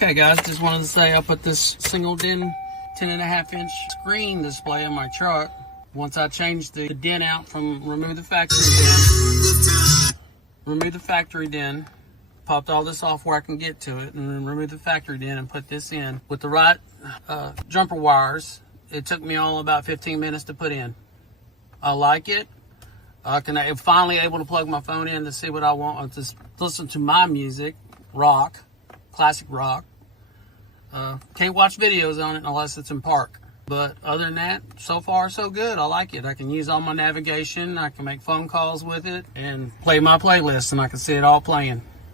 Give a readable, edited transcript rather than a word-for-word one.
Okay guys, just wanted to say I put this single DIN 10.5-inch screen display in my truck. Once I changed the DIN out from remove the factory DIN, popped all this off where I can get to it, and then remove the factory DIN and put this in with the right jumper wires. It took me all about 15 minutes to put in. I like it. I'm finally able to plug my phone in to see what I want, to listen to my music, rock, classic rock. Can't watch videos on it unless it's in park. But other than that, so far so good. I like it. I can use all my navigation. I can make phone calls with it and play my playlist, and I can see it all playing.